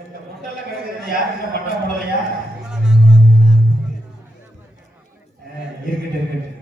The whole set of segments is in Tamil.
இந்த முட்டெல்லாம் கிடக்குது யாருக்கு பட்டா போடலையா இருக்கட்டும் இருக்கட்டும்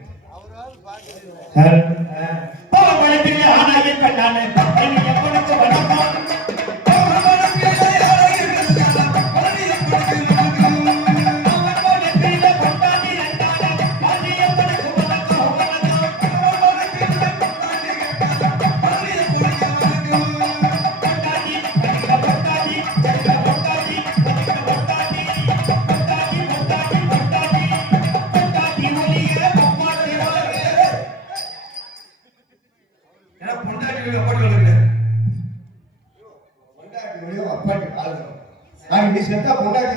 ஏன்னா பொண்டாட்டி வீடு அப்பாட்டி வளர்க்கல. பொண்டாட்டி வீடு அப்பாட்டி நீ செத்தா பொண்டாட்டி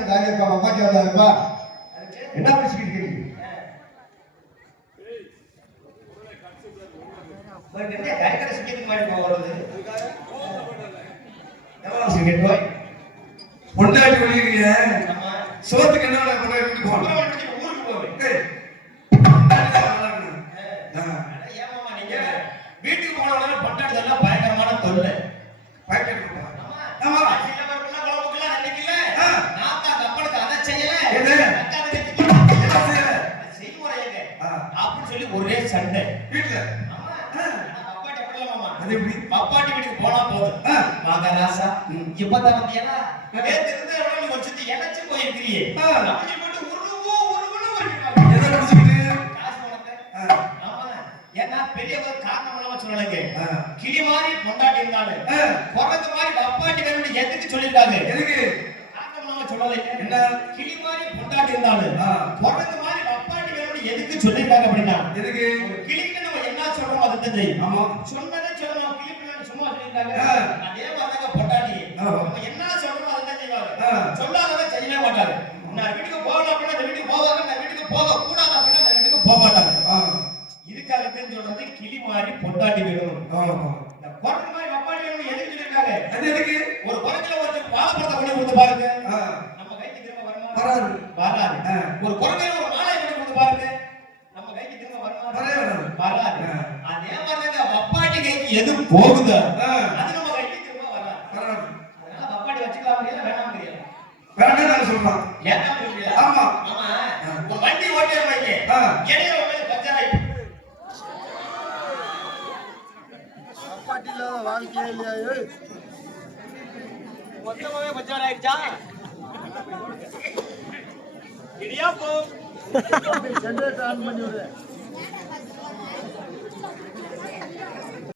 அப்பாட்டி வந்தாருப்பா. என்ன பேசிக்கிட்டு இருக்கீங்க? என்ன சண்டை வீட்டுல. அது எப்படி? பப்பாட்டி வீட்டுக்கு போனா போதும் வாங்க ராசா. இப்பதான் வந்தியலா நேத்து இருந்து நீ கொஞ்சம் இணைச்சு போயிருக்கிறியே. அப்படி போட்டு உருவோ. எதை? காசு ஏன்னா பெரியவர் காரணம் இல்லாம சொல்லலைங்க கிளி மாதிரி பொண்டாட்டி இருந்தாலும். பிறந்த மாதிரி பப்பாட்டி வேணும்னு எதுக்கு சொல்லிருக்காங்க எதுக்கு? காரணம் இல்லாம என்ன? கிளி மாதிரி பொண்டாட்டி இருந்தாலும் ஆ. சொல்லிருக்காங்க அப்படின்னா எதுக்கு? கிளிக்கு நம்ம என்ன சொல்றோமோ அதை தான் செய்யும் ஆமா. சொன்னதே சொல்லணும் கிளி பிள்ளைன்னு சும்மா சொல்லிருக்காங்க. அதே மாதிரிதாங்க பொண்டாட்டி ஆ. நம்ம என்ன சொல்றோமோ அதை தான் செய்வாங்க. சொல்லாததை செய்யவே மாட்டாங்க நான் வீட்டுக்கு போகணும் அப்படின்னா அந்த வீட்டுக்கு போவாங்க நான் வீட்டுக்கு போக கூடாது அப்படின்னா அந்த வீட்டுக்கு போக மாட்டாங்க இதுக்காகத்தான் சொல்றது கிளி மாதிரி பொண்டாட்டி வேணும். இந்த குரங்கு மாதிரி வப்பாடி வேணும் எதுக்கு சொல்லிருக்காங்க அது எதுக்கு? ஒரு குரங்குல ஒரு வாழைப்பழத்தை கொண்டு கொடுத்து பாருங்க நம்ம கைக்கு திரும்ப வருமா வராது. வராது. ஒரு குரங்குல ஒரு மாலை கொண்டு கொடுத்து பாருங்க நம்ம கைக்கு திரும்ப வருமா வரவே வராது. வராது ஆ. அதே மாதிரிங்க வப்பாட்டி கைக்கு எது போகுதோ? ஆ. அது நம்ம கைக்கு திரும்ப வராது. அதனால வச்சுக்கலாம் வேணாம் வேண்டாம் ஆமா. ஆமா. வண்டி ஓட்டிய வைங்க ஆ. இடையில வந்து பஞ்சர் ஆயிட்டு வாழ்க்கையே இல்லையா? மொத்தமாவே ஆயிடுச்சா இடியாப்பம் ஜெனரேட்டர் ஆன் பண்ணி